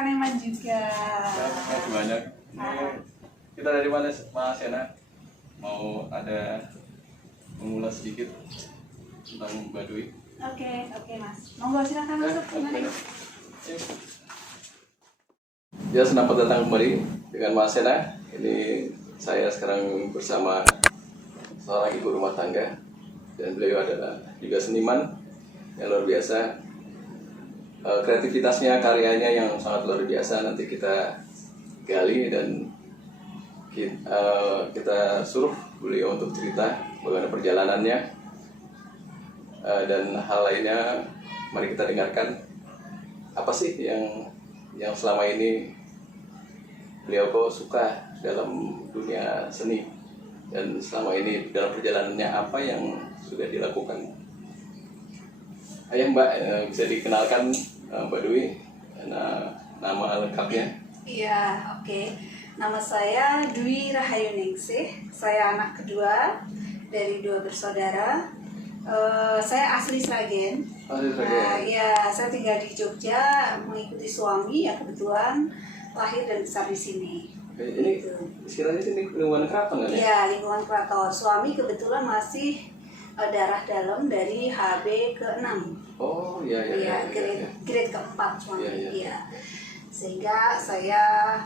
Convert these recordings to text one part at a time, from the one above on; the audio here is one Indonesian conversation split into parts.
Kak Neman juga. Terima banyak. Kita dari mana Mas Yana? Mau ada mengulas sedikit tentang Baduy. Oke Mas. Monggo silakan masuk. Mari. Ya, selamat datang kembali dengan Mas Yana. Ini saya sekarang bersama seorang ibu rumah tangga dan beliau adalah juga seniman yang luar biasa. Kreativitasnya, karyanya yang sangat luar biasa. Nanti kita gali dan kita suruh beliau untuk cerita bagaimana perjalanannya dan hal lainnya. Mari kita dengarkan apa sih yang selama ini beliau kok suka dalam dunia seni, dan selama ini dalam perjalanannya apa yang sudah dilakukan. Ayo Mbak, bisa dikenalkan Mbak Dwi, nama lengkapnya? Iya, oke. Nama saya Dwi Rahayuningsih. Saya anak kedua dari 2 bersaudara. Saya asli Sragen. Ya, saya tinggal di Jogja mengikuti suami yang kebetulan lahir dan besar di sini. Ini sekiranya ini lingkungan keraton kan ya? Iya, lingkungan keraton. Suami kebetulan masih darah dalam dari HB ke-6. Oh iya. Grade ke-4 suami. Iya. Sehingga saya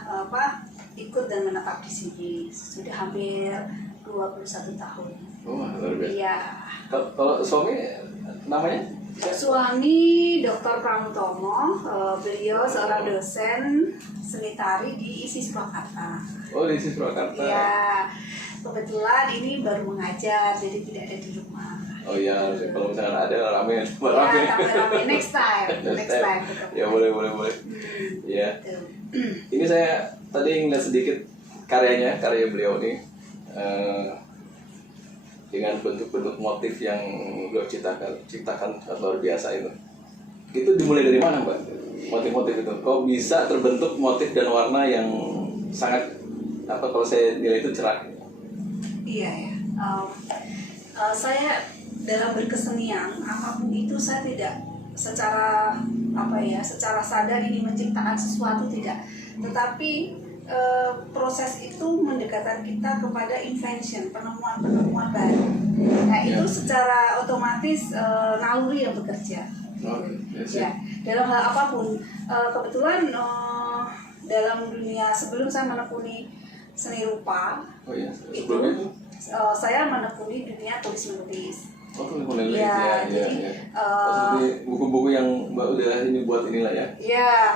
ikut dan menetap di sini sudah hampir 21 tahun. Oh, luar biasa. Iya. Kalau suami namanya? Suami Dr. Pramutomo, beliau seorang dosen seni tari di ISIS Purwakarta. Oh, di ISIS Purwakarta. Iya. Kebetulan ini baru mengajar, jadi tidak ada di rumah. Oh iya, kalau misalkan ada rame. Next time. Ya boleh. Iya. Ini saya tadi ngeliat sedikit karya beliau nih, dengan bentuk-bentuk motif yang beliau ciptakan luar biasa itu. Itu dimulai dari mana, Mbak? Motif-motif itu kok bisa terbentuk motif dan warna yang sangat kalau saya nilai itu cerah. Iya ya. Saya dalam berkesenian apapun itu saya tidak secara sadar ini menciptakan sesuatu, tidak. Tetapi proses itu mendekatkan kita kepada invention, penemuan baru. Nah, itu secara otomatis naluri yang bekerja. Ya, dalam hal apapun. Kebetulan dalam dunia sebelum saya menekuni seni rupa, saya menekuni dunia tulis-menulis. Oh, tulis-menulis. Ya, jadi buku-buku yang Mbak udah ini buat inilah ya. Ya,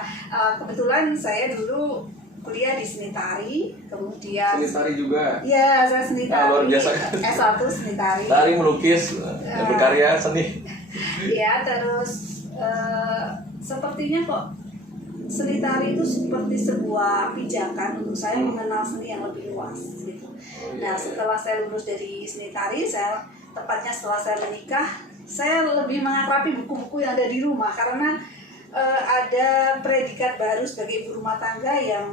kebetulan saya dulu kuliah di seni tari, kemudian seni tari juga. Ya, saya seni tari. Luar biasa. S1 seni tari. Tari, melukis, berkarya seni. Ya, terus sepertinya kok seni tari itu seperti sebuah pijakan untuk saya mengenal seni yang lebih luas gitu. Nah, setelah saya lulus dari seni tari, tepatnya setelah saya menikah, saya lebih mengakrabi buku-buku yang ada di rumah karena ada predikat baru sebagai ibu rumah tangga yang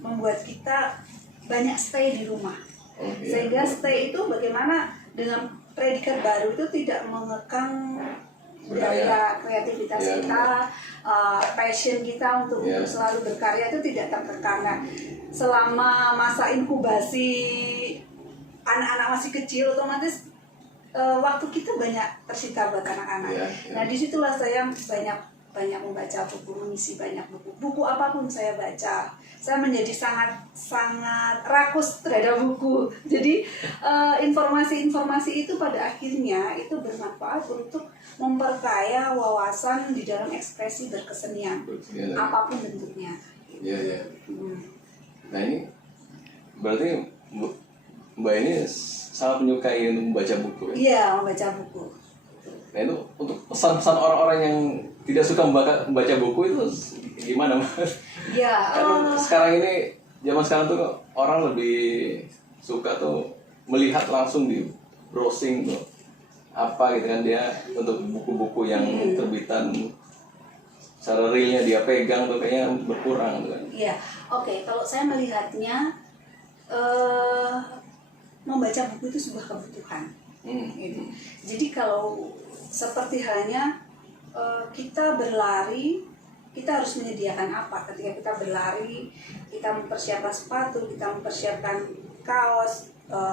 membuat kita banyak stay di rumah. Sehingga stay itu bagaimana dengan predikat baru itu tidak mengekang budaya, kreativitas kita, passion kita untuk selalu berkarya itu tidak terkekang. Nah, selama masa inkubasi anak-anak masih kecil, otomatis waktu kita banyak tersita buat anak-anak. Nah, disitulah saya banyak membaca buku, mengisi banyak buku apapun saya baca. Saya menjadi sangat rakus terhadap buku. Jadi informasi-informasi itu pada akhirnya itu bermanfaat untuk memperkaya wawasan di dalam ekspresi berkesenian, apapun bentuknya. Iya. Nah, ini berarti Mbak ini sangat menyukai untuk membaca buku ya? Iya, membaca buku. Nah, itu untuk pesan-pesan orang-orang yang tidak suka membaca buku itu gimana, Mas? Ya, sekarang ini, zaman sekarang tuh orang lebih suka tuh melihat langsung di browsing tuh apa gitu kan, dia untuk buku-buku yang terbitan secara realnya dia pegang tuh kayaknya berkurang tuh kan. Iya, oke. Kalau saya melihatnya membaca buku itu sebuah kebutuhan. Gitu. Jadi kalau seperti halnya kita berlari kita harus menyediakan apa ketika kita berlari, kita mempersiapkan sepatu, kita mempersiapkan kaos,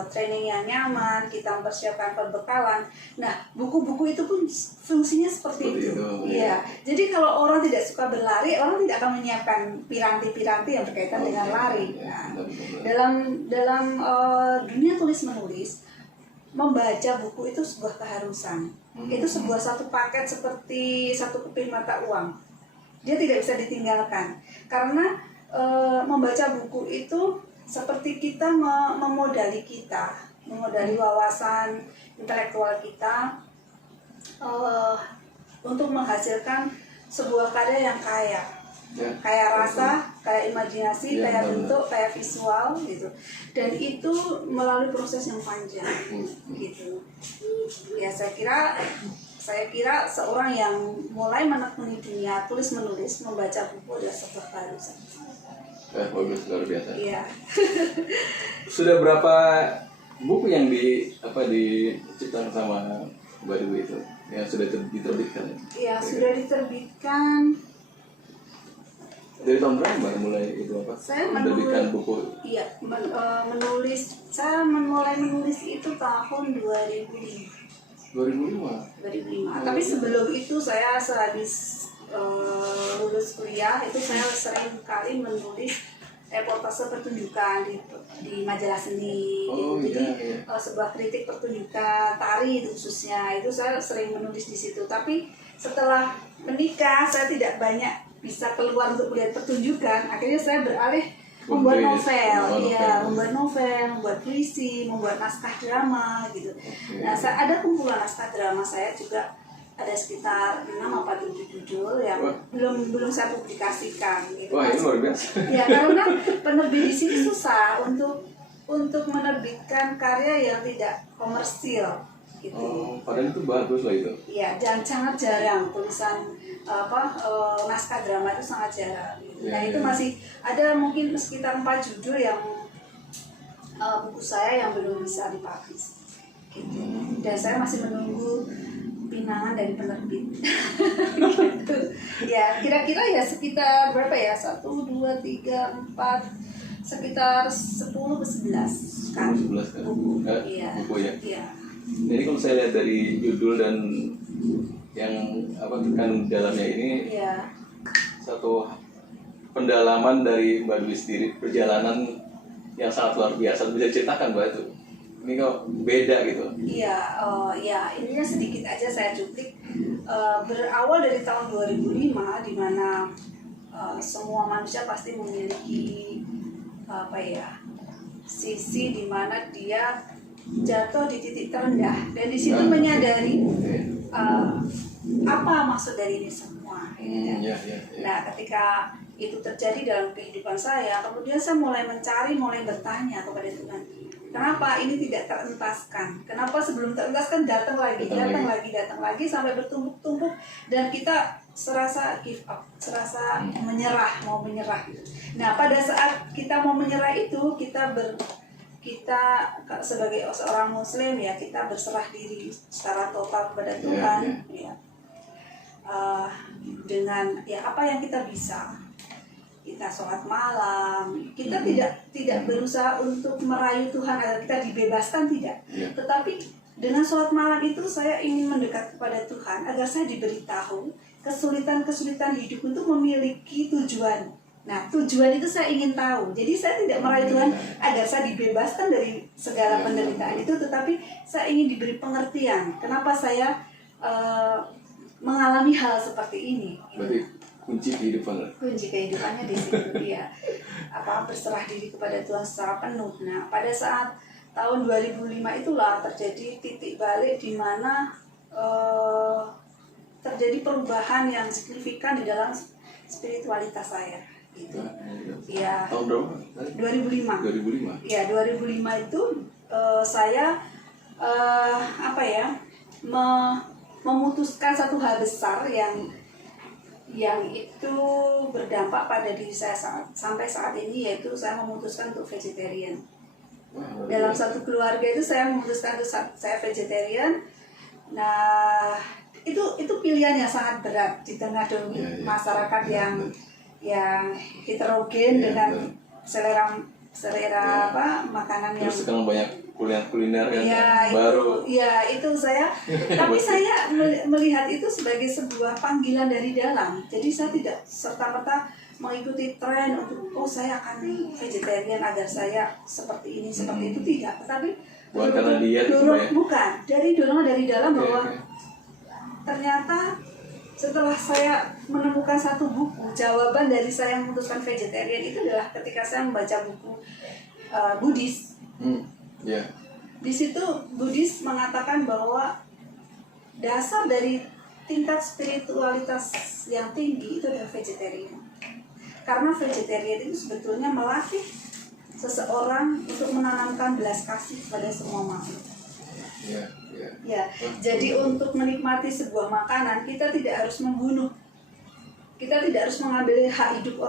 training yang nyaman, kita mempersiapkan perbekalan. Nah, buku-buku itu pun fungsinya seperti itu. Iya. Jadi kalau orang tidak suka berlari, orang tidak akan menyiapkan piranti-piranti yang berkaitan dengan lari. Nah, dalam dunia tulis menulis, membaca buku itu sebuah keharusan. Itu sebuah satu paket seperti satu keping mata uang. Dia tidak bisa ditinggalkan karena membaca buku itu seperti kita memodali wawasan intelektual kita untuk menghasilkan sebuah karya yang kaya. Kayak rasa, kayak imajinasi, kayak bentuk, kayak visual gitu. Dan itu melalui proses yang panjang gitu. Ya saya kira seorang yang mulai menekuni dunia tulis menulis, membaca buku adalah sebuah keharusan. Bagus, luar biasa. Iya. Sudah berapa buku yang diciptakan sama Mbak Dewi itu yang sudah diterbitkan? Iya, sudah diterbitkan. Dari tahun berapa Mbak mulai itu apa? Saya menerbitkan buku? Iya, saya mulai menulis itu tahun 2005. 2005. Tapi sebelum itu saya sehabis lulus kuliah itu saya sering kali menulis reportase pertunjukan di majalah seni. Jadi sebuah kritik pertunjukan tari itu khususnya itu saya sering menulis di situ. Tapi setelah menikah saya tidak banyak bisa keluar untuk melihat pertunjukan. Akhirnya saya beralih membuat novel, membuat novel, membuat puisi, membuat naskah drama gitu. Nah, ada kumpulan naskah drama saya juga ada sekitar 6 apa 7 judul yang belum saya publikasikan gitu. Wah, ini luar biasa. Ya, karena penerbit di sini susah untuk menerbitkan karya yang tidak komersil gitu. Padahal itu bagus lah itu. Iya, sangat jarang tulisan naskah drama itu sangat jarang. Nah, itu masih ada mungkin sekitar 4 judul yang buku saya yang belum bisa dipublish gitu. Dan saya masih menunggu pinangan dari penerbit. Gitu. Ya, kira-kira ya sekitar berapa ya? 1, 2, 3, 4 sekitar 10 ke 11 kan. 11 kan. Buku. Buku ya. Iya. Jadi kalau saya lihat dari judul dan yang terkandung di dalamnya ini satu pendalaman dari Mbak Dwi sendiri, perjalanan yang sangat luar biasa. Bisa ceritakan Mbak itu? Ini kok beda gitu? Iya, ininya sedikit aja saya cuplik. Berawal dari tahun 2005 di mana semua manusia pasti memiliki sisi di mana dia jatuh di titik terendah dan di situ menyadari apa maksud dari ini semua. Nah, ketika itu terjadi dalam kehidupan saya, kemudian saya mulai bertanya kepada Tuhan, kenapa ini tidak terentaskan? Kenapa sebelum terentaskan datang lagi sampai bertumpuk-tumpuk dan kita serasa give up, serasa mau menyerah. Nah, pada saat kita mau menyerah itu kita sebagai seorang Muslim ya, kita berserah diri secara total kepada Tuhan dengan apa yang kita bisa. Kita sholat malam, kita tidak berusaha untuk merayu Tuhan agar kita dibebaskan, tidak. Tetapi dengan sholat malam itu saya ingin mendekat kepada Tuhan agar saya diberitahu kesulitan-kesulitan hidup itu memiliki tujuan. Nah, tujuan itu saya ingin tahu. Jadi saya tidak merayu Tuhan agar saya dibebaskan dari segala penderitaan itu, tetapi saya ingin diberi pengertian kenapa saya mengalami hal seperti ini. Berarti kunci kehidupannya di situ dia berserah diri kepada Tuhan secara penuh. Nah, pada saat tahun 2005 itulah terjadi titik balik di mana terjadi perubahan yang signifikan di dalam spiritualitas saya gitu. Ya. Tahun berapa? 2005. Ya, 2005 itu saya memutuskan satu hal besar yang itu berdampak pada diri saya sampai saat ini, yaitu saya memutuskan untuk vegetarian. Dalam satu keluarga itu saya memutuskan untuk saya vegetarian. Nah, itu pilihan yang sangat berat di tengah masyarakat yang heterogen dengan selera apa makanan yang terus sekarang banyak kuliner kan ya, baru itu saya tapi saya melihat itu sebagai sebuah panggilan dari dalam, jadi saya tidak serta-merta mengikuti tren untuk saya akan vegetarian agar saya seperti ini seperti itu, tidak, tetapi bukan karena diet bukan dari dorongan dari dalam bahwa ternyata setelah saya menemukan satu buku, jawaban dari saya memutuskan vegetarian itu adalah ketika saya membaca buku Buddhis. Di situ Buddhis mengatakan bahwa dasar dari tingkat spiritualitas yang tinggi itu adalah vegetarian. Karena vegetarian itu sebetulnya melatih seseorang untuk menanamkan belas kasih pada semua makhluk. Ya, jadi untuk menikmati sebuah makanan kita tidak harus membunuh, kita tidak harus mengambil hak hidup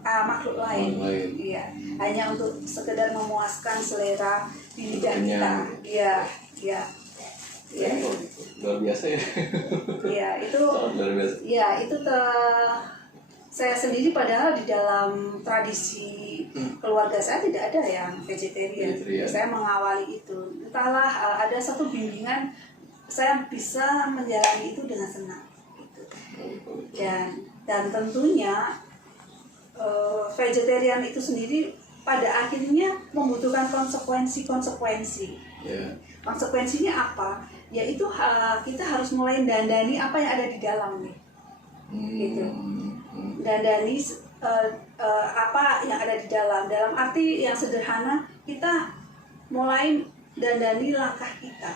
makhluk lain. Iya, hanya untuk sekedar memuaskan selera di lidah kita. Iya. Luar biasa ya. Iya, itu. Luar biasa. Iya, itu saya sendiri padahal di dalam tradisi keluarga saya tidak ada yang vegetarian. Saya mengawali itu. Entahlah ada satu bimbingan saya bisa menjalani itu dengan senang. Gitu. Dan tentunya vegetarian itu sendiri pada akhirnya membutuhkan konsekuensi. Konsekuensinya apa? Yaitu kita harus mulai dandani apa yang ada di dalam nih. Gitu. Dandani apa yang ada di dalam arti yang sederhana, kita mulai dandani langkah kita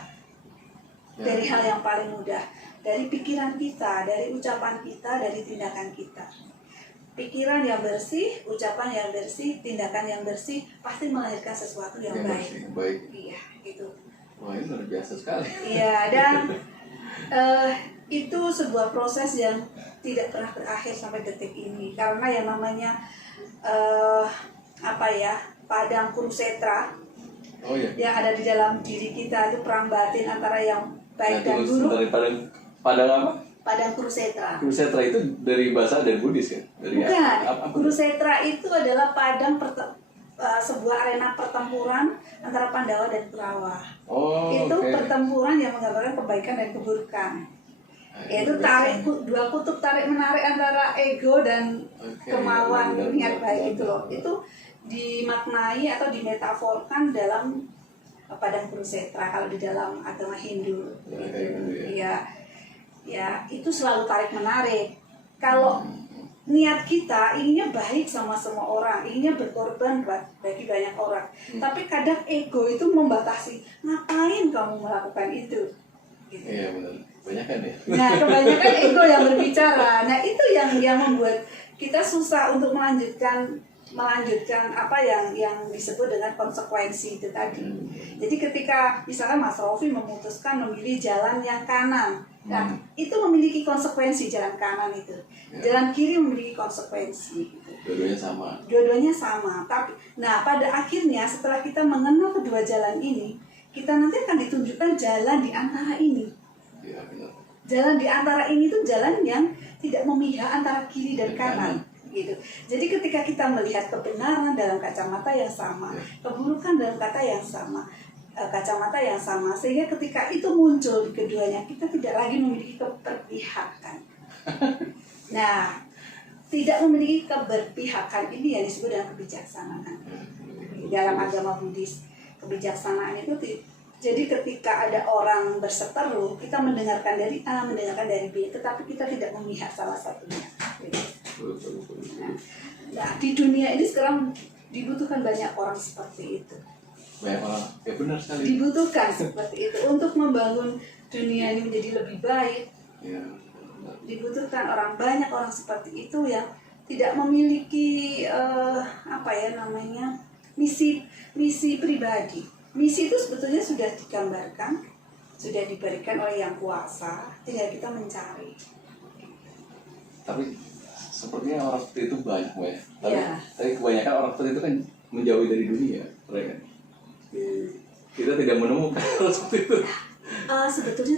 dari hal yang paling mudah, dari pikiran kita, dari ucapan kita, dari tindakan kita. Pikiran yang bersih, ucapan yang bersih, tindakan yang bersih pasti melahirkan sesuatu yang baik. Iya, gitu. Wah, ini luar biasa sekali. Iya, dan itu sebuah proses yang tidak pernah berakhir sampai detik ini, karena yang namanya padang kurusetra yang ada di dalam diri kita itu perang batin antara yang baik dan buruk. Padang apa? Padang kurusetra. Kurusetra itu dari bahasa dari Buddhis kan? Bukan. Kurusetra itu adalah padang sebuah arena pertempuran antara Pandawa dan Kurawa. Itu pertempuran yang menggambarkan kebaikan dan keburukan. Yaitu dua kutub tarik menarik antara ego dan kemauan niat baik itu loh. Itu dimaknai atau dimetaforkan dalam padang kurusetra kalau di dalam agama Hindu. Ya, itu selalu tarik menarik. Kalau niat kita inginnya baik sama semua orang, inginnya berkorban bagi banyak orang, tapi kadang ego itu membatasi. Ngapain kamu melakukan itu? Gitu. Iya benar. Banyak kan ya? Nah, kebanyakan ego yang berbicara. Nah, itu yang membuat kita susah untuk melanjutkan apa yang disebut dengan konsekuensi itu tadi. Jadi ketika misalkan Mas Rofi memutuskan memilih jalan yang kanan, nah itu memiliki konsekuensi jalan kanan itu. Jalan kiri memiliki konsekuensi. Dua-duanya sama. Tapi, pada akhirnya setelah kita mengenal kedua jalan ini, kita nanti akan ditunjukkan jalan di antara ini. Ya, benar. Jalan di antara ini itu jalan yang tidak memihak antara kiri dan kanan. Gitu. Jadi ketika kita melihat kebenaran dalam kacamata yang sama, keburukan dalam kacamata yang sama, sehingga ketika itu muncul di keduanya, kita tidak lagi memiliki keberpihakan. Nah, tidak memiliki keberpihakan ini yang disebut dengan kebijaksanaan. Dalam agama Buddhis, kebijaksanaan itu jadi ketika ada orang berseteru, kita mendengarkan dari A, mendengarkan dari B, tetapi kita tidak memihak salah satunya. Nah, di dunia ini sekarang dibutuhkan banyak orang seperti itu. Banyak orang, ya benar sekali. Dibutuhkan seperti itu untuk membangun dunia ini menjadi lebih baik. Ya, dibutuhkan banyak orang seperti itu yang tidak memiliki misi pribadi. Misi itu sebetulnya sudah digambarkan, sudah diberikan oleh Yang Kuasa, tinggal kita mencari. Tapi sepertinya orang seperti itu banyak, ya. Tapi kebanyakan orang seperti itu kan menjauhi dari dunia, mereka. Kita tidak menemukan orang seperti itu. Sebetulnya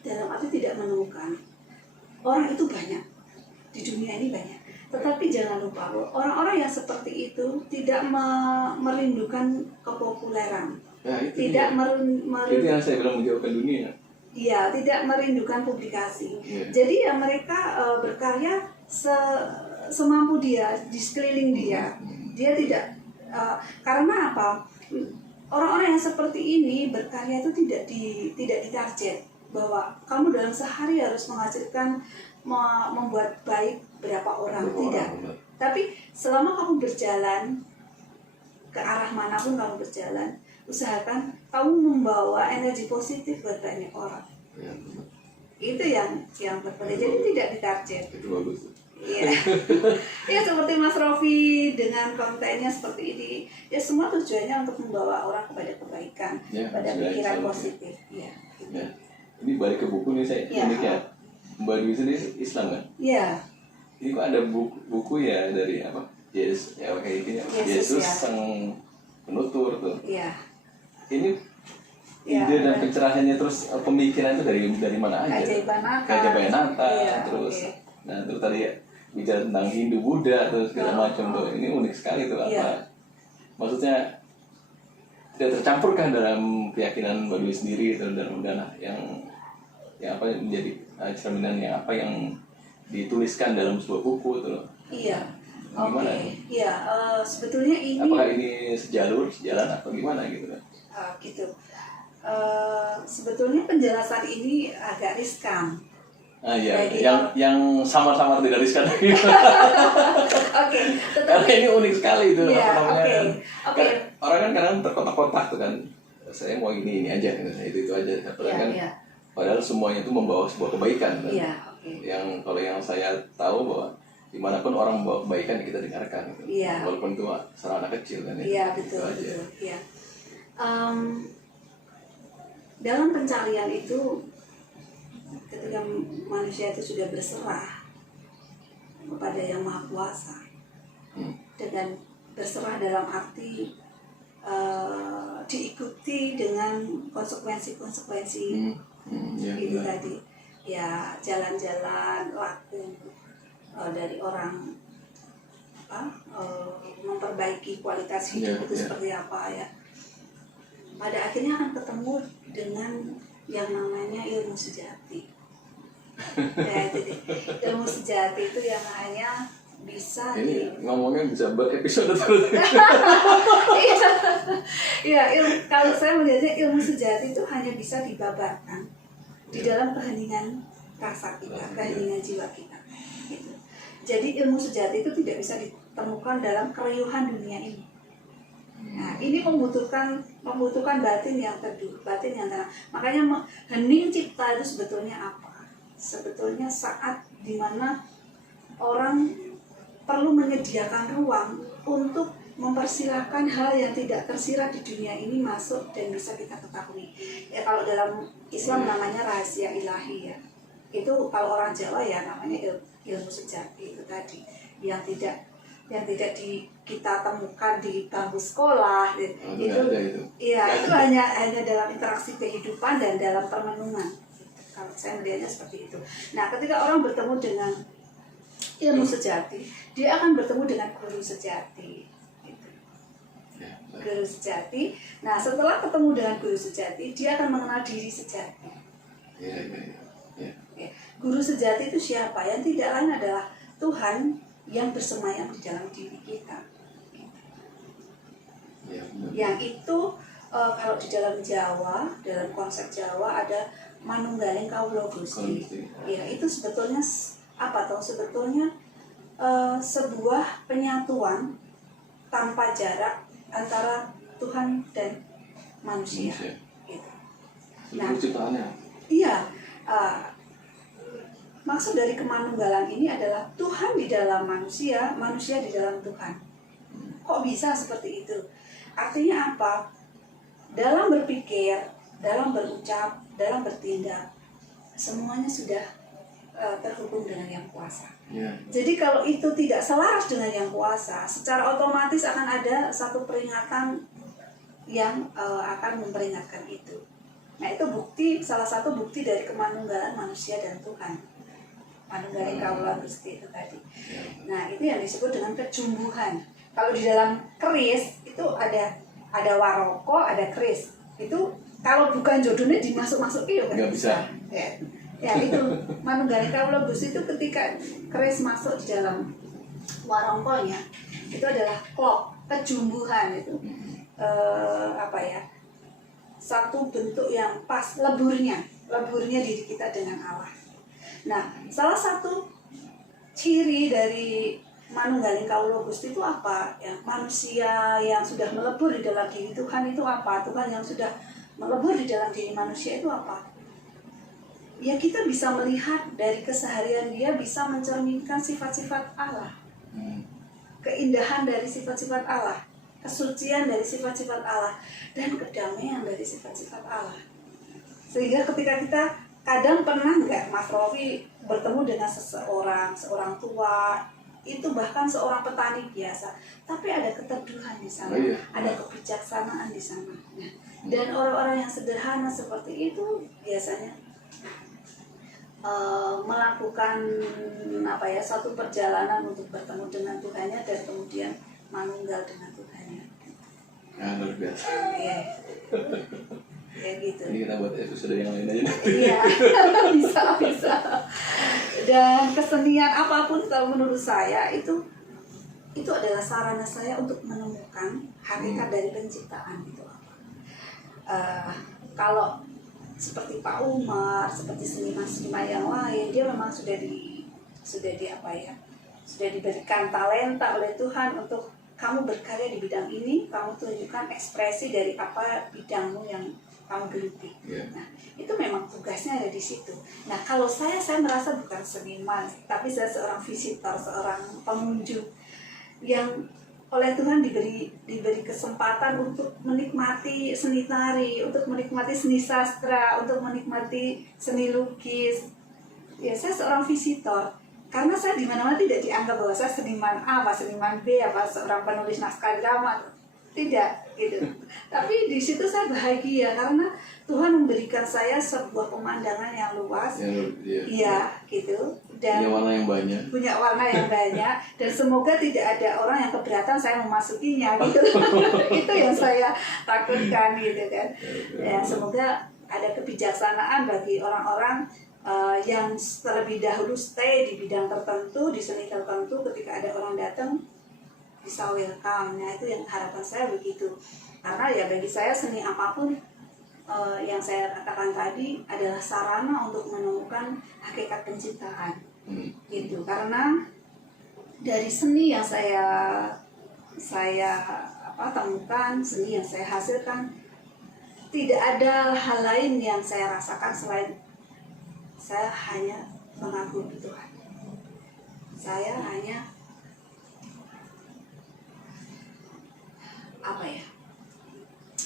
dalam arti tidak menemukan. Orang itu banyak, di dunia ini banyak. Tetapi jangan lupa bahwa orang-orang yang seperti itu tidak merindukan kepopuleran. Nah, itu Tidak itu yang saya bilang menjauhkan dunia. Iya, tidak merindukan publikasi. Iya. Jadi ya mereka berkarya semampu dia, di sekeliling dia. Dia tidak karena apa? Orang-orang yang seperti ini berkarya itu tidak ditarget bahwa kamu dalam sehari harus menghasilkan membuat baik berapa orang, tidak. Tapi selama kamu berjalan ke arah manapun kamu berjalan, usahakan kamu membawa energi positif buat banyak orang. Ya, Itu yang berbeda. Jadi tidak ditarget. itu bagus. Iya. Ya seperti Mas Rofi dengan kontennya seperti ini. Ya semua tujuannya untuk membawa orang kepada kebaikan, Ya, pada sudah pikiran insya Allah. positif. Iya. Gitu. Ya. Ini balik ke buku nih saya. Ya. Ini kayak Mbak Dwi sendiri Islam kan? Iya. Ini kok ada buku ya dari apa? Yesus ya kayak gini. Yesus, Yesus ya. sang penutur tuh. Iya. Ini Ya, ide dan pencerahannya terus pemikiran itu dari mana aja? Keajaiban Natal. Keajaiban Natal, Iya, terus oke. nah terus tadi ya, bicara tentang Hindu Buddha terus segala macam tuh. Ini unik sekali tuh apa? Iya. Maksudnya tidak tercampurkan dalam keyakinan Mbak Dwi sendiri dan yang apa yang menjadi cerminan yang apa yang dituliskan dalam sebuah buku itu loh. Iya. Gimana? Oke. Iya. Sebetulnya ini. Apakah ini sejalan atau gimana gitu kan? Gitu. Sebetulnya penjelasan ini agak riskan. Ah iya, Bagi yang samar-samar tidak riskan. Oke, Karena tetapi ini unik sekali itu Iya, apa namanya. oke. Kan orang kan kadang terkotak-kotak tuh kan. Saya mau ini aja, itu aja. Padahal kan, iya. padahal semuanya itu membawa sebuah kebaikan. Kan? Iya, oke. Yang kalau yang saya tahu bahwa dimanapun orang membawa kebaikan kita dengarkan. Gitu. Iya. Walaupun itu seorang anak kecil kan. Iya, Gitu betul, aja. betul. Iya. Dalam pencarian itu ketika manusia itu sudah berserah kepada Yang Maha Kuasa, dengan berserah dalam arti diikuti dengan konsekuensi-konsekuensi Iya, itu benar. tadi, ya jalan-jalan laku dari orang memperbaiki kualitas hidup Iya, itu iya. seperti apa ya, pada akhirnya akan ketemu dengan yang namanya ilmu sejati. Ya, itu deh. Ilmu sejati itu yang hanya bisa Ini ngomongnya bisa berepisode terus. Iya, kalau saya melihatnya ilmu sejati itu hanya bisa dibabarkan di dalam keheningan rasa kita, keheningan jiwa kita. Gitu. Jadi ilmu sejati itu tidak bisa ditemukan dalam keriuhan dunia ini. Nah, ini membutuhkan batin yang teduh, batin yang tenang. Makanya hening cipta itu sebetulnya apa? Sebetulnya saat dimana orang perlu menyediakan ruang untuk mempersilahkan hal yang tidak tersirat di dunia ini masuk dan bisa kita ketahui. Ya kalau dalam Islam namanya rahasia ilahi ya. Itu kalau orang Jawa ya namanya ilmu sejati itu tadi yang tidak kita temukan di bangku sekolah. Itu iya, itu hanya dalam interaksi kehidupan dan dalam permenungan. Kalau saya melihatnya seperti itu. Nah, ketika orang bertemu dengan ilmu sejati, dia akan bertemu dengan guru sejati. Gitu. Guru sejati. Nah, setelah ketemu dengan guru sejati, dia akan mengenal diri sejati. Ya. Guru sejati itu siapa? Yang tidak lain adalah Tuhan yang bersemayam di dalam diri kita. Yang itu kalau di dalam Jawa, dalam konsep Jawa ada manunggaling kawula Gusti. Ya, itu sebetulnya apa toh? Sebetulnya sebuah penyatuan tanpa jarak antara Tuhan dan manusia. Gitu. Nah, iya. Maksud dari kemanunggalan ini adalah Tuhan di dalam manusia, manusia di dalam Tuhan. Kok bisa seperti itu? Artinya apa? Dalam berpikir, dalam berucap, dalam bertindak, semuanya sudah terhubung dengan Yang Kuasa. Jadi kalau itu tidak selaras dengan Yang Kuasa, secara otomatis akan ada satu peringatan yang akan memperingatkan itu. Nah itu bukti, salah satu bukti dari kemanunggalan manusia dan Tuhan. Manunggaling Kaula Gusti itu tadi. Nah itu yang disebut dengan kejumbuhan. Kalau di dalam keris itu ada waroko, ada keris. Itu kalau bukan jodohnya dimasuk-masukin ya nggak bisa. Ya itu Manunggaling Kaula Gusti itu ketika keris masuk di dalam warongkonya itu adalah klok, kejumbuhan itu. Satu bentuk yang pas, leburnya diri kita dengan Allah. Nah, salah satu ciri dari Manunggaling Kaula Gusti itu apa? Ya, manusia yang sudah melebur di dalam diri Tuhan itu apa? Tuhan yang sudah melebur di dalam diri manusia itu apa? Ya kita bisa melihat dari keseharian dia bisa mencerminkan sifat-sifat Allah. Keindahan dari sifat-sifat Allah, kesucian dari sifat-sifat Allah, dan kedamaian dari sifat-sifat Allah. Sehingga ketika kita kadang pernah nggak Mas Rofi bertemu dengan seorang tua, itu bahkan seorang petani biasa, tapi ada keteduhan di sana, ada kebijaksanaan di sana. Dan orang-orang yang sederhana seperti itu biasanya melakukan suatu perjalanan untuk bertemu dengan Tuhannya dan kemudian manunggal dengan Tuhannya. Nah, luar biasa. Iya. Kayak gitu. Ini kita buat episode yang lain aja. Iya, bisa. Dan kesenian apapun kalau menurut saya itu adalah sarana saya untuk menemukan hakikat dari penciptaan itu apa. Kalau seperti Pak Umar, seperti seniman-seniman yang lain, dia memang sudah diberikan talenta oleh Tuhan untuk kamu berkarya di bidang ini, kamu tunjukkan ekspresi dari apa bidangmu yang kamu geluti. Nah, itu memang tugasnya ada di situ. Nah, kalau saya merasa bukan seniman, tapi saya seorang visitor, seorang pengunjung yang oleh Tuhan diberi kesempatan untuk menikmati seni tari, untuk menikmati seni sastra, untuk menikmati seni lukis. Ya, saya seorang visitor. Karena saya di mana-mana tidak dianggap bahwa saya seniman A, seniman B, seorang penulis naskah drama. Tidak, gitu. Tapi di situ saya bahagia karena Tuhan memberikan saya sebuah pemandangan yang luas. Iya, gitu. Dan punya warna yang banyak dan semoga tidak ada orang yang keberatan saya memasukinya gitu. Itu yang saya takutkan gitu kan. Ya, semoga ada kebijaksanaan bagi orang-orang yang terlebih dahulu stay di bidang tertentu, di seni tertentu, ketika ada orang datang bisa welcome. Nah itu yang harapan saya begitu. Karena ya bagi saya seni apapun yang saya katakan tadi adalah sarana untuk menemukan hakikat penciptaan. Gitu. Karena dari seni yang saya temukan, seni yang saya hasilkan, tidak ada hal lain yang saya rasakan selain saya hanya mengagumi Tuhan. Saya hanya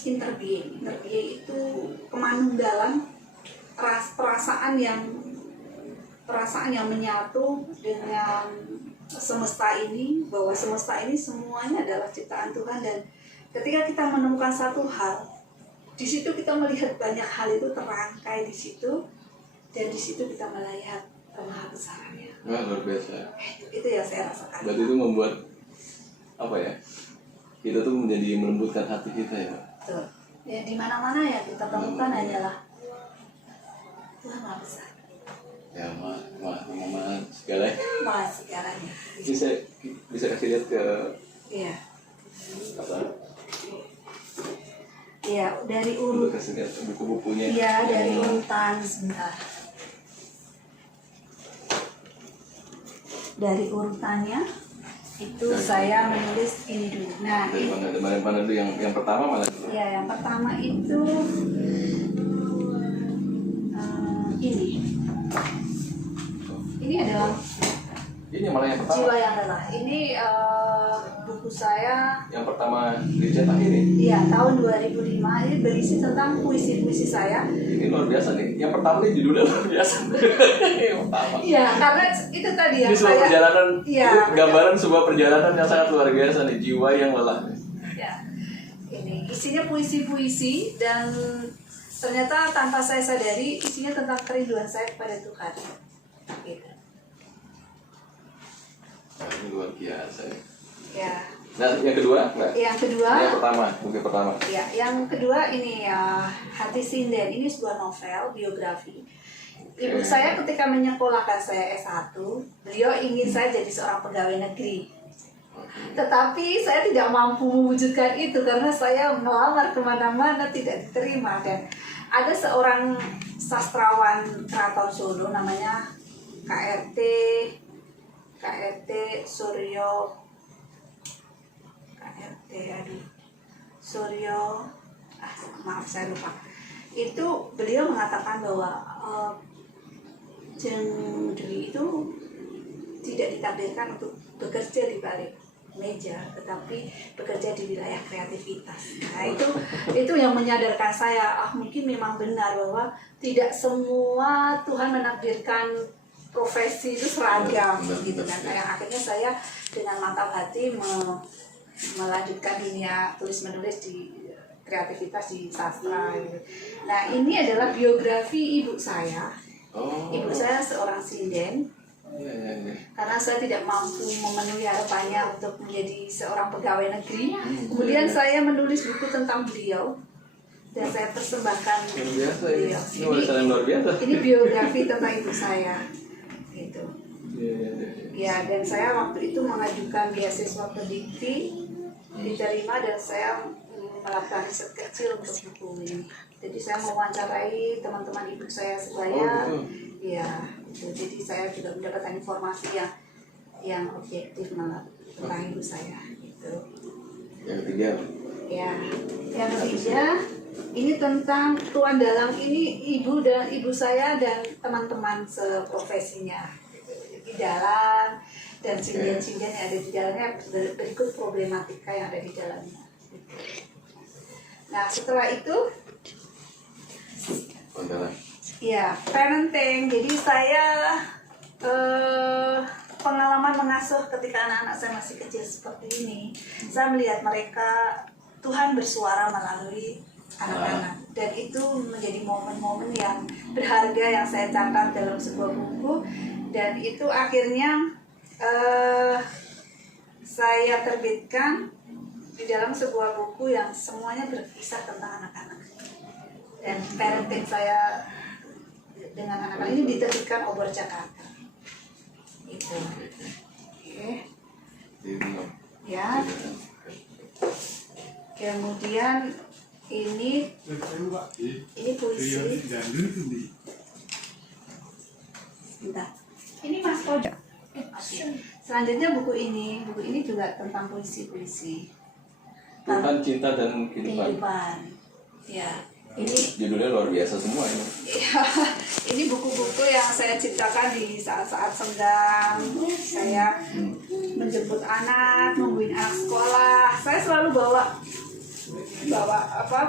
interbeing itu kemanunggalan, perasaan yang menyatu dengan semesta ini, bahwa semesta ini semuanya adalah ciptaan Tuhan. Dan ketika kita menemukan satu hal, di situ kita melihat banyak hal itu terangkai di situ, dan di situ kita melihat maha besarnya. Wah, luar biasa. Itu yang saya rasakan. Berarti itu membuat kita tuh menjadi melembutkan hati kita ya. Betul. Ya di mana-mana ya kita temukan hanyalah Tuhan maha besar. Ya, maha segalanya. Maha segalanya. Bisa kasih lihat ke Iya, dari untuk kasih lihat buku-bukunya. Iya, dari urutan sebentar. Dari urutannya itu saya menulis ini dulu. Nah, dari mana dulu yang pertama mana dulu? Ya, yang pertama itu ini adalah malah yang pertama. Jiwa yang Lelah. Ini buku saya yang pertama dicetak ini. Iya, tahun 2005. Ini berisi tentang puisi-puisi saya. Ini luar biasa nih. Yang pertama nih judulnya luar biasa. Yang pertama. Iya, karena itu tadi yang ini sebuah perjalanan, gambaran sebuah perjalanan yang sangat luar biasa nih, jiwa yang lelah. Ya, ini isinya puisi-puisi dan ternyata tanpa saya sadari isinya tentang kerinduan saya kepada Tuhan. Gitu. Nah, ini luar biasa ya. Ya. Nah, yang kedua, Mbak? Yang kedua. Yang pertama, buku pertama. Ya, yang kedua ini ya Hati Sinden. Ini sebuah novel biografi. Ibu saya ketika menyekolahkan saya S1, beliau ingin saya jadi seorang pegawai negeri. Tetapi saya tidak mampu mewujudkan itu karena saya melamar kemana-mana tidak diterima. Dan ada seorang sastrawan keraton Solo namanya KRT Suryo Suryo, maaf saya lupa. Itu beliau mengatakan bahwa Jeng Dwi itu tidak ditakdirkan untuk bekerja di balik meja, tetapi bekerja di wilayah kreativitas. Nah itu yang menyadarkan saya, mungkin memang benar bahwa tidak semua Tuhan menakdirkan profesi itu seragam, gitu kan. Yang akhirnya saya dengan mantap hati melanjutkan dunia tulis menulis di kreativitas di sastra. Gitu. Nah ini adalah biografi ibu saya. Ibu saya seorang sinden. Karena saya tidak mampu memenuhi harapannya untuk menjadi seorang pegawai negeri. Kemudian saya menulis buku tentang beliau dan saya persembahkan beliau. Ini biografi tentang ibu saya. Gitu. Ya, dan saya waktu itu mengajukan beasiswa pendidik, diterima dan saya melakukan riset kecil untuk buku ini. Jadi saya mewawancarai teman-teman ibu saya sebaya, ya, gitu. Jadi saya juga mendapatkan informasi yang objektif tentang ibu saya. Gitu. Yang ketiga. Ya, yang ketiga ini tentang Tuan Dalang ini ibu saya dan teman-teman seprofesinya. Di dalam dan sinden-sinden yang ada di dalamnya berikut problematika yang ada di dalamnya. Nah setelah itu, ya parenting. Jadi saya pengalaman mengasuh ketika anak-anak saya masih kecil seperti ini, saya melihat mereka Tuhan bersuara melalui anak-anak dan itu menjadi momen-momen yang berharga yang saya catat dalam sebuah buku. Dan itu akhirnya saya terbitkan di dalam sebuah buku yang semuanya berkisah tentang anak-anak. Dan parenting saya dengan anak-anak ini diterbitkan Obor Jakarta. Itu. Oke. Ya. Kemudian ini puisi. Sebentar. Ini Mas Koda. Selanjutnya buku ini juga tentang puisi-puisi. Tuhan, Cinta dan Kehidupan. Ya, ini judulnya luar biasa semua ini. Ya, ini buku-buku yang saya ciptakan di saat-saat senggang. Saya menjemput anak, nungguin anak sekolah. Saya selalu bawa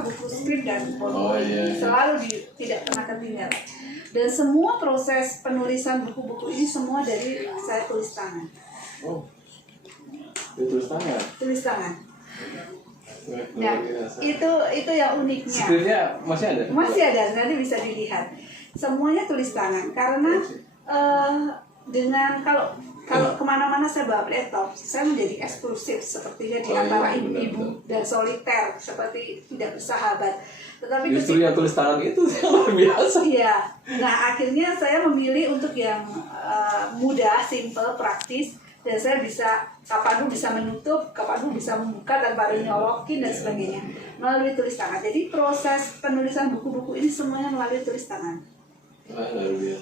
buku skrip dan poin. Selalu tidak pernah ketinggalan. Dan semua proses penulisan buku-buku ini semua dari saya tulis tangan. Tulis tangan? Tulis tangan. Nah, itu yang uniknya. Skripnya masih ada? Masih ada, nanti bisa dilihat. Semuanya tulis tangan karena dengan kalau kemana-mana saya bawa laptop, saya menjadi eksklusif sepertinya di antara ibu-ibu dan soliter seperti tidak bersahabat. Tetapi justru yang tulis tangan itu luar biasa. Iya. Nah akhirnya saya memilih untuk yang mudah, simple, praktis dan saya bisa kapan bisa menutup, kapan bisa membuka tanpa harus nyolokin dan sebagainya melalui tulis tangan. Jadi proses penulisan buku-buku ini semuanya melalui tulis tangan.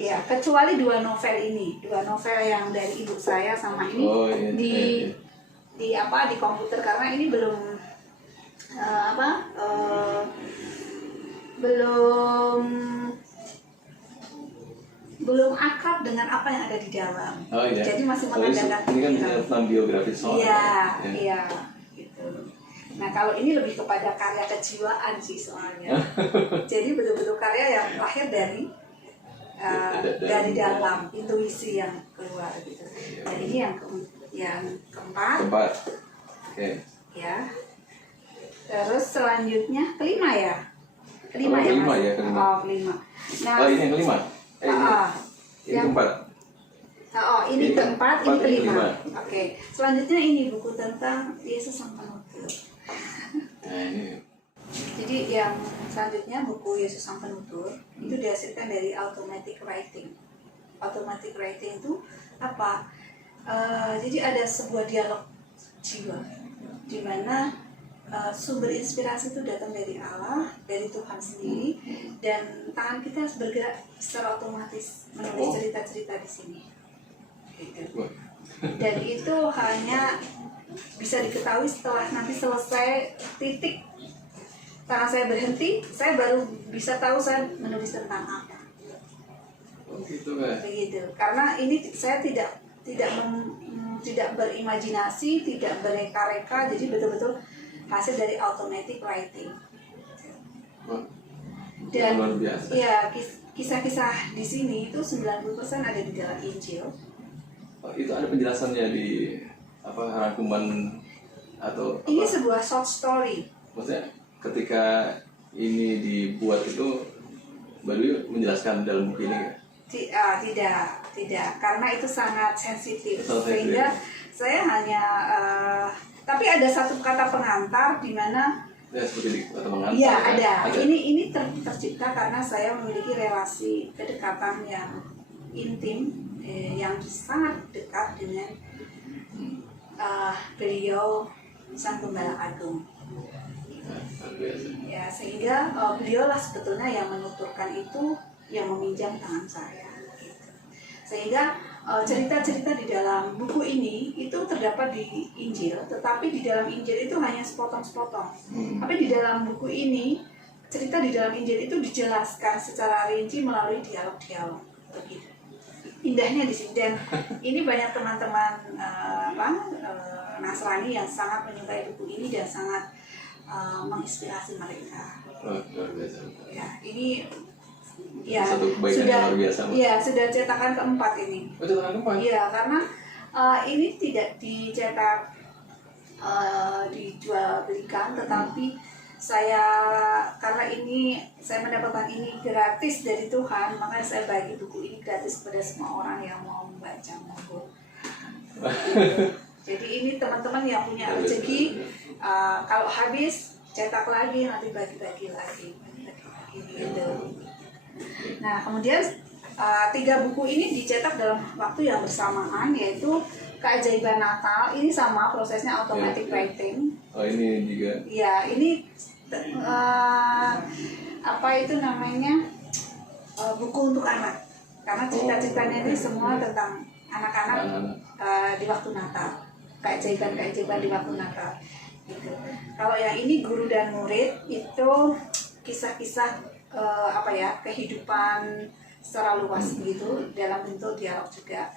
Ya, kecuali dua novel yang dari ibu saya sama ini di komputer karena ini belum belum akrab dengan apa yang ada di dalam. Jadi masih mengandalkan ini kan tentang biografi soalnya. Iya, gitu. Nah kalau ini lebih kepada karya kejiwaan sih soalnya. Jadi betul-betul karya yang lahir dari dalam intuisi yang keluar gitu. Dan ini yang keempat. Oke. Ya. Terus selanjutnya kelima ya. kelima ya kelima Mas? ya, kelima. Oh, kelima. Nah, Oh, ini yang kelima. Ini yang- keempat. ini keempat, ini kelima. kelima. Oke. Selanjutnya ini buku tentang Yesus Sang Penutur. Nah, ini Jadi yang selanjutnya buku Yesus Sang Penutur itu dihasilkan dari automatic writing. Automatic writing itu apa? Jadi ada sebuah dialog jiwa di mana sumber inspirasi itu datang dari Allah, dari Tuhan sendiri, dan tangan kita harus bergerak secara otomatis menulis cerita-cerita di sini. Gitu. Dan itu hanya bisa diketahui setelah nanti selesai titik tangan saya berhenti, saya baru bisa tahu saya menulis tentang apa. gitu kan. Begitu. Karena ini saya tidak berimajinasi, tidak bereka-reka, jadi betul-betul hasil dari automatic writing. Dan luar biasa. ya kisah-kisah di sini itu 90% ada di dalam Injil. Itu ada penjelasannya di rangkuman atau Ini sebuah short story. maksudnya ketika ini dibuat itu Mbak Dwi menjelaskan dalam buku ini kan? Tidak, karena itu sangat sensitif, Sensitif. sehingga saya hanya tapi ada satu kata pengantar di mana Ya seperti di kata mengantar. ya kan? ada. Ini tercipta karena saya memiliki relasi kedekatan yang intim, yang sangat dekat dengan beliau Sang Gembala Agung. Luar biasa. Ya, sehingga beliaulah sebetulnya yang menuturkan itu, yang meminjam tangan saya. Gitu. Sehingga cerita-cerita di dalam buku ini itu terdapat di Injil, tetapi di dalam Injil itu hanya sepotong-sepotong. Tapi di dalam buku ini, cerita di dalam Injil itu dijelaskan secara rinci melalui dialog-dialog. Begitu. Indahnya di sini, dan ini banyak teman-teman Nasrani yang sangat menyukai buku ini dan sangat menginspirasi mereka. Luar biasa. Ya, ini ya Satu kebaikan sudah yang luar biasa, Mbak. ya sudah cetakan keempat ini. Cetakan keempat? Iya, karena ini tidak dicetak dijual belikan, tetapi karena ini saya mendapatkan ini gratis dari Tuhan, makanya saya bagi buku ini gratis kepada semua orang yang mau membaca buku. Jadi ini teman-teman yang punya rezeki, kalau habis cetak lagi, nanti bagi-bagi lagi gitu. Nah, kemudian 3 buku ini dicetak dalam waktu yang bersamaan, yaitu Keajaiban Natal. Ini sama prosesnya automatic writing. Oh, ini juga. Ya, ini apa itu namanya, buku untuk anak. Karena cerita-ceritanya ini semua tentang anak-anak di waktu Natal. Keajaiban-keajaiban di waktu Natal. Gitu. Kalau yang ini Guru dan Murid, itu kisah-kisah kehidupan secara luas begitu, dalam bentuk dialog juga.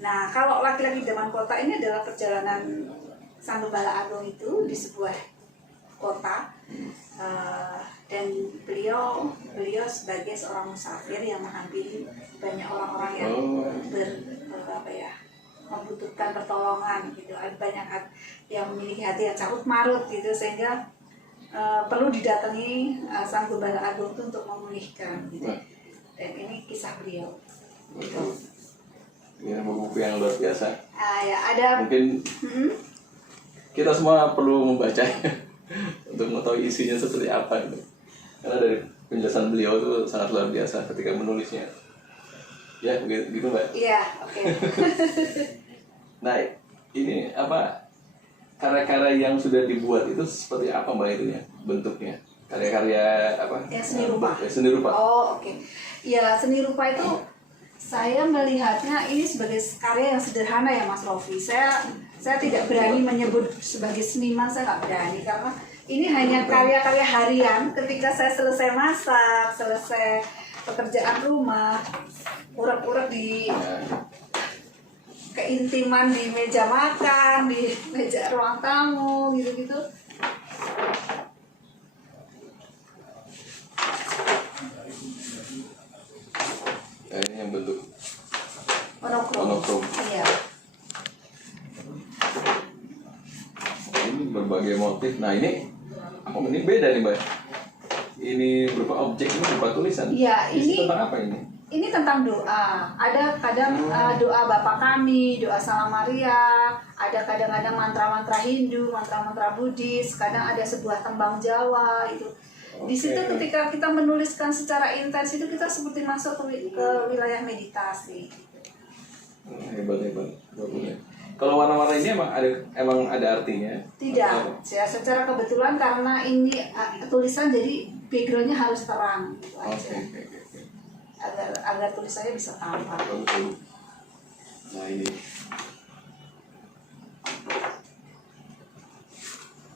Nah, kalau Laki-laki Zaman Kota ini adalah perjalanan Sang Gembala Agung itu di sebuah kota, dan beliau sebagai seorang musafir yang menghampiri banyak orang-orang yang membutuhkan pertolongan gitu. Ada banyak yang memiliki hati yang carut marut gitu, sehingga perlu didatangi Sang Gembala Agung itu untuk memulihkan gitu. Dan ini kisah beliau gitu. Ini buku yang luar biasa. Ya, ada Mungkin kita semua perlu membacanya untuk mengetahui isinya seperti apa gitu. Karena dari penjelasan beliau itu sangat luar biasa ketika menulisnya. Ya, gitu Mbak. Iya, oke. Nah, ini karya-karya yang sudah dibuat itu seperti apa Mbak itu ya bentuknya? Karya-karya Yang seni rupa. Seni rupa. Oh, oke. Ya, seni rupa itu saya melihatnya ini sebagai karya yang sederhana ya Mas Rofi. Saya tidak berani menyebut sebagai seniman, saya nggak berani, karena ini hanya karya-karya harian ketika saya selesai masak, selesai pekerjaan rumah, urak-urak di keintiman di meja makan, di meja ruang tamu, gitu-gitu. Ini yang bentuk Monokrom. Iya. Ini berbagai motif. Nah, ini beda nih Mbak. ini berupa objek, ini berupa tulisan. Iya, Isi tentang apa ini? ini tentang doa. Ada kadang doa Bapa Kami, doa Salam Maria, ada kadang-kadang mantra-mantra Hindu, mantra-mantra Buddhis, kadang ada sebuah tembang Jawa itu. Di situ ketika kita menuliskan secara intens itu kita seperti masuk ke wilayah meditasi. Hebat. Bagus. Kalau warna-warna ini emang ada artinya? Tidak, ya secara kebetulan karena ini tulisan jadi backgroundnya harus terang gitu aja. Oke. Agar tulisannya bisa tampak. Bagus. Nah ini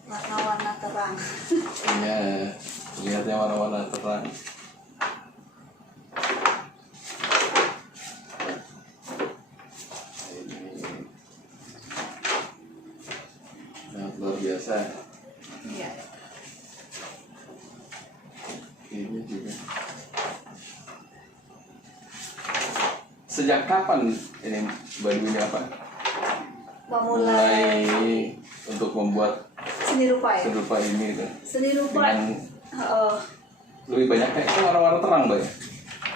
Warna-warna terang. ya, lihatnya warna-warna terang. Luar biasa. Iya. Ini juga. Sejak kapan ini Baduy ini apa? Memulai untuk membuat seni rupa ya. seni rupa ini kan. Seni rupa. Dengan lebih banyak kayak itu warna-warna terang, Mbak ya?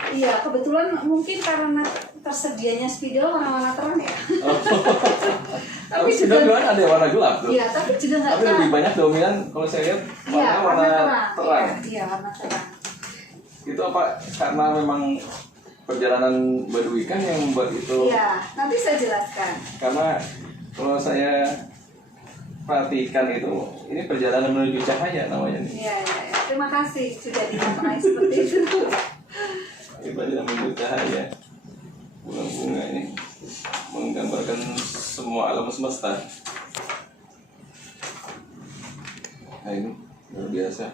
Iya, kebetulan mungkin karena tersedianya spidol warna-warna terang ya. Tapi juga ada warna gelap tuh. Iya, tapi juga nggak Tapi lebih banyak dominan kalau saya lihat warna terang. Iya, warna terang. Itu apa karena memang perjalanan Baduy kan yang membuat itu? Iya, nanti saya jelaskan. Karena kalau saya perhatikan itu, ini perjalanan menuju cahaya namanya nih. Iya. Terima kasih sudah dimaknai seperti itu. Ini perjalanan menuju cahaya. Bunga-bunga ini menggambarkan semua alam semesta. Nah ini luar biasa.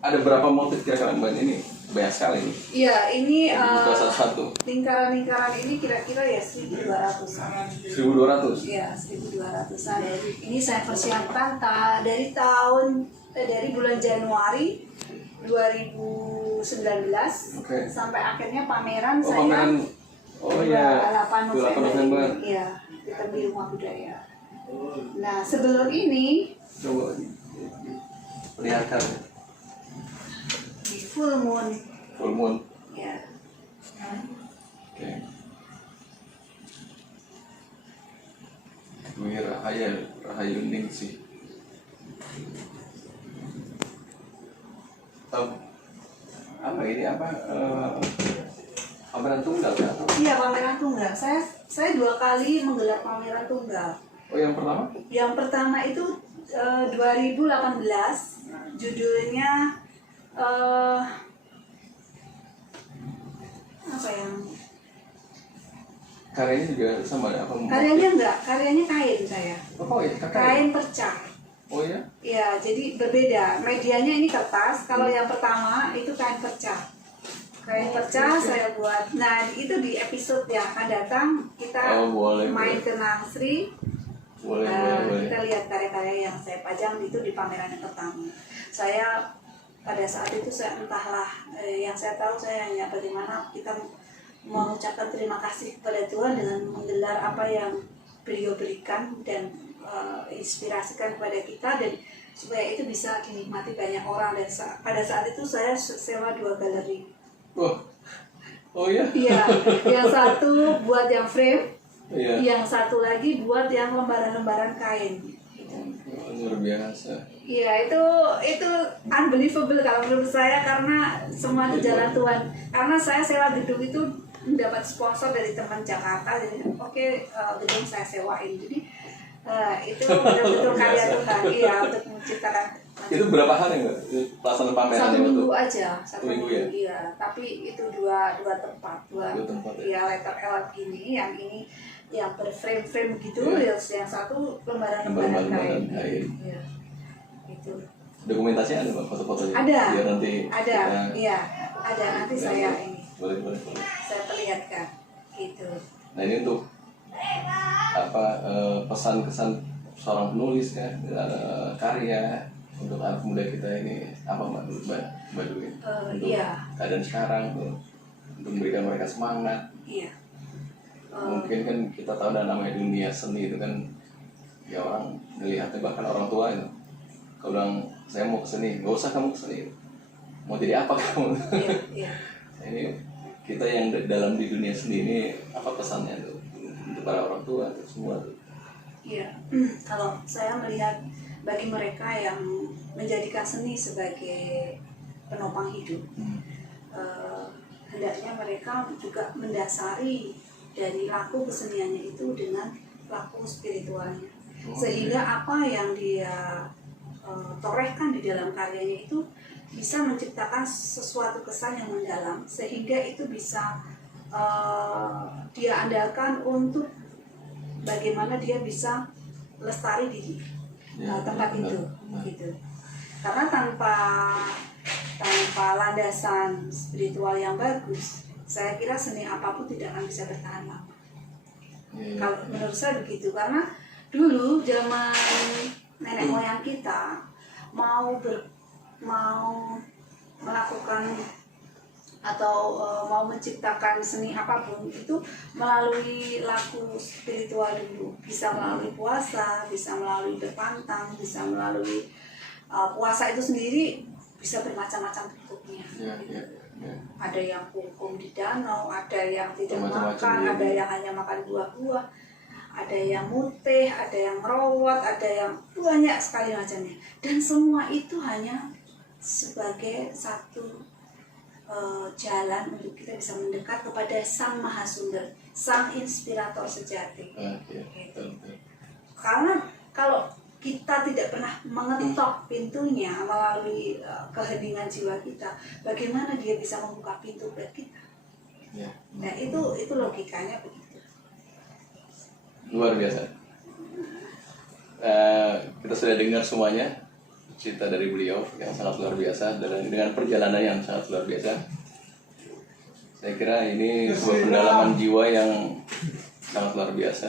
Ada berapa motif kira-kira Mbak ini? Banyak sekali nih. Iya, ini Buka satu-satu. lingkaran-lingkaran ini kira-kira ya 1.200-an. 1.200? Iya, 1.200-an. Ini saya persiapkan dari bulan Januari 2019 sampai akhirnya pameran saya. Oh iya. 8 November. Iya, kita di Rumah Budaya. Nah, sebelum ini Coba perlihatkan. di full moon. Full moon. Ya. Oke. Ini Rahayu Ningsih. Apa ini pameran tunggal kan? Iya, pameran tunggal. Saya 2 kali menggelar pameran tunggal. Oh yang pertama? Yang pertama itu 2018, judulnya apa yang? Karyanya juga sama ya? Karyanya enggak, karyanya kain saya. Oh iya, Kain perca. Oh iya? Ya, jadi berbeda. Medianya ini kertas. Kalau yang pertama itu kain perca. Kain perca saya buat. Nah, itu di episode yang akan datang kita main ke Nangsri. Boleh. Kita lihat karya-karya yang saya pajang itu di pameran yang pertama. Saya pada saat itu saya entahlah, yang saya tahu saya hanya bagaimana kita mengucapkan terima kasih kepada Tuhan dengan menggelar apa yang beliau berikan dan inspirasikan kepada kita, dan supaya itu bisa dinikmati banyak orang. Dan pada saat itu saya sewa 2 galeri. Oh iya? Iya, yang satu buat yang frame, Iya. yang satu lagi buat yang lembaran-lembaran kain. Luar biasa. Iya, itu unbelievable kalau menurut saya, karena semua itu jalan Tuhan. Karena saya sewa gedung itu mendapat sponsor dari teman Jakarta, jadi gedung saya sewain. Jadi itu betul-betul karya Tuhan. Iya, untuk menciptakan. Itu berapa hari Mbak pelaksanaan pameran? 1 minggu aja, 1 minggu minggu ya. Iya. Tapi itu dua tempat, dua tempat ya. Iya, letter L ini, yang ini yang berframe-frame gitu, yang satu lembaran-lembaran kain. Iya. Itu. Dokumentasinya ada Mbak, foto-fotonya? Ada. Biar nanti ada. Iya, ada, nanti saya ini. Boleh. Saya perlihatkan. Gitu. Nah ini untuk pesan kesan seorang penulis kan, karya untuk anak muda kita ini apa menurut Mbak Baduy? Untuk keadaan sekarang tuh, untuk memberikan mereka semangat. Iya. Mungkin kan kita tahu dan namanya dunia seni itu kan ya orang melihatnya, bahkan orang tua itu Kau bilang saya mau kesini, nggak usah kamu kesini. Mau jadi apa kamu? Iya, iya. Ini kita yang dalam di dunia seni ini apa pesannya tuh untuk para orang tua tuh semua tuh? Iya, kalau saya melihat bagi mereka yang menjadikan seni sebagai penopang hidup, hendaknya mereka juga mendasari dari laku keseniannya itu dengan laku spiritualnya, sehingga apa yang dia torehkan di dalam karyanya itu bisa menciptakan sesuatu kesan yang mendalam, sehingga itu bisa dia andalkan untuk bagaimana dia bisa lestari di tempat itu, gitu. Karena tanpa landasan spiritual yang bagus, saya kira seni apapun tidak akan bisa bertahan lama. Kalau menurut saya begitu, karena dulu zaman nenek moyang kita mau melakukan atau mau menciptakan seni apapun itu melalui laku spiritual dulu, bisa melalui puasa, bisa melalui berpantang, bisa melalui puasa itu sendiri bisa bermacam-macam bentuknya. Ada yang hukum di danau, ada yang tidak makan, ada yang hanya makan buah-buah, ada yang mutih, ada yang merawat, ada yang banyak sekali macamnya. Dan semua itu hanya sebagai satu jalan untuk kita bisa mendekat kepada Sang Mahasumber, Sang Inspirator sejati. Gitu. Karena kalau kita tidak pernah mengetok pintunya melalui keheningan jiwa kita, bagaimana dia bisa membuka pintu buat kita? Nah itu logikanya begitu. Luar biasa. Kita sudah dengar semuanya cerita dari beliau yang sangat luar biasa dan dengan perjalanan yang sangat luar biasa. Saya kira ini sebuah pendalaman jiwa yang sangat luar biasa.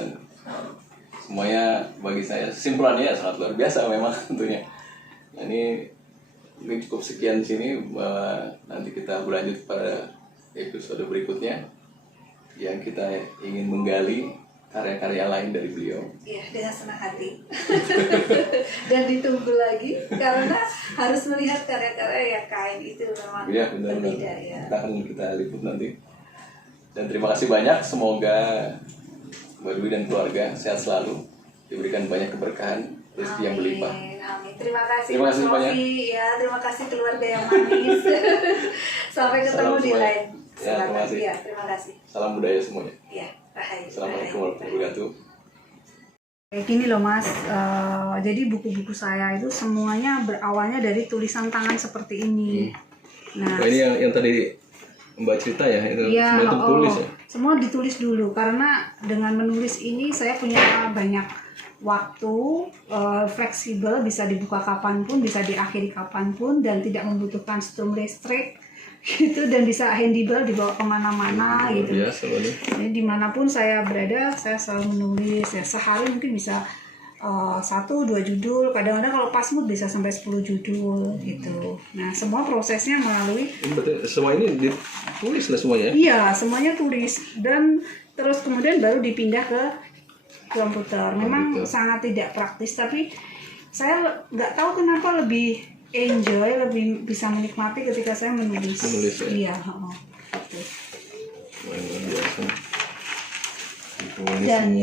Semuanya bagi saya kesimpulannya sangat luar biasa memang tentunya. Ini cukup sekian di sini, bahwa nanti kita berlanjut pada episode berikutnya yang kita ingin menggali karya-karya lain dari beliau. Iya, dengan senang hati. Dan ditunggu lagi karena harus melihat karya-karya yang kain itu memang berbeda ya. Kita liput nanti. Dan terima kasih banyak, semoga Mbak Dwi dan keluarga sehat selalu, diberikan banyak keberkahan, rezeki yang berlimpah. Amin. Terima kasih banyak. Ya, terima kasih keluarga yang manis. Sampai ketemu di lain. Terima kasih. Ya, terima kasih. Salam budaya semuanya. Ya, Assalamualaikum warahmatullahi wabarakatuh. Kayak gini loh Mas, jadi buku-buku saya itu semuanya berawalnya dari tulisan tangan seperti ini. Nah, ini yang tadi Mbak cerita ya, itu ya, semua itu tulis ya? Semua ditulis dulu, karena dengan menulis ini saya punya banyak waktu, fleksibel, bisa dibuka kapanpun, bisa diakhiri kapanpun, dan tidak membutuhkan strum listrik gitu, dan bisa handable dibawa kemana-mana gitu. Biasa, jadi dimanapun saya berada, saya selalu menulis ya, sehari mungkin bisa 1-2 judul, kadang-kadang kalau pas mood bisa sampai 10 judul gitu. Nah semua prosesnya melalui semua ini ditulis lah semuanya? Iya, semuanya tulis, dan terus kemudian baru dipindah ke komputer. Memang sangat tidak praktis, tapi saya nggak tahu kenapa lebih enjoy, lebih bisa menikmati ketika saya menulis. Ya? Iya, gitu. Biasa. Dan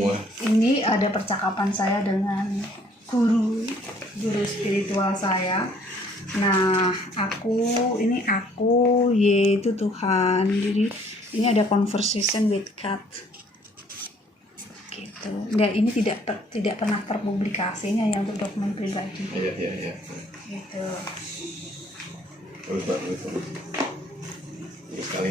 ini ada percakapan saya dengan guru spiritual saya. Nah, aku yaitu Tuhan. Jadi ini ada conversation with God. Gitu. Dan ini tidak pernah terpublikasinya yang untuk dokumen pribadi. Iya. Gitu. Terus Pak, terus sekali.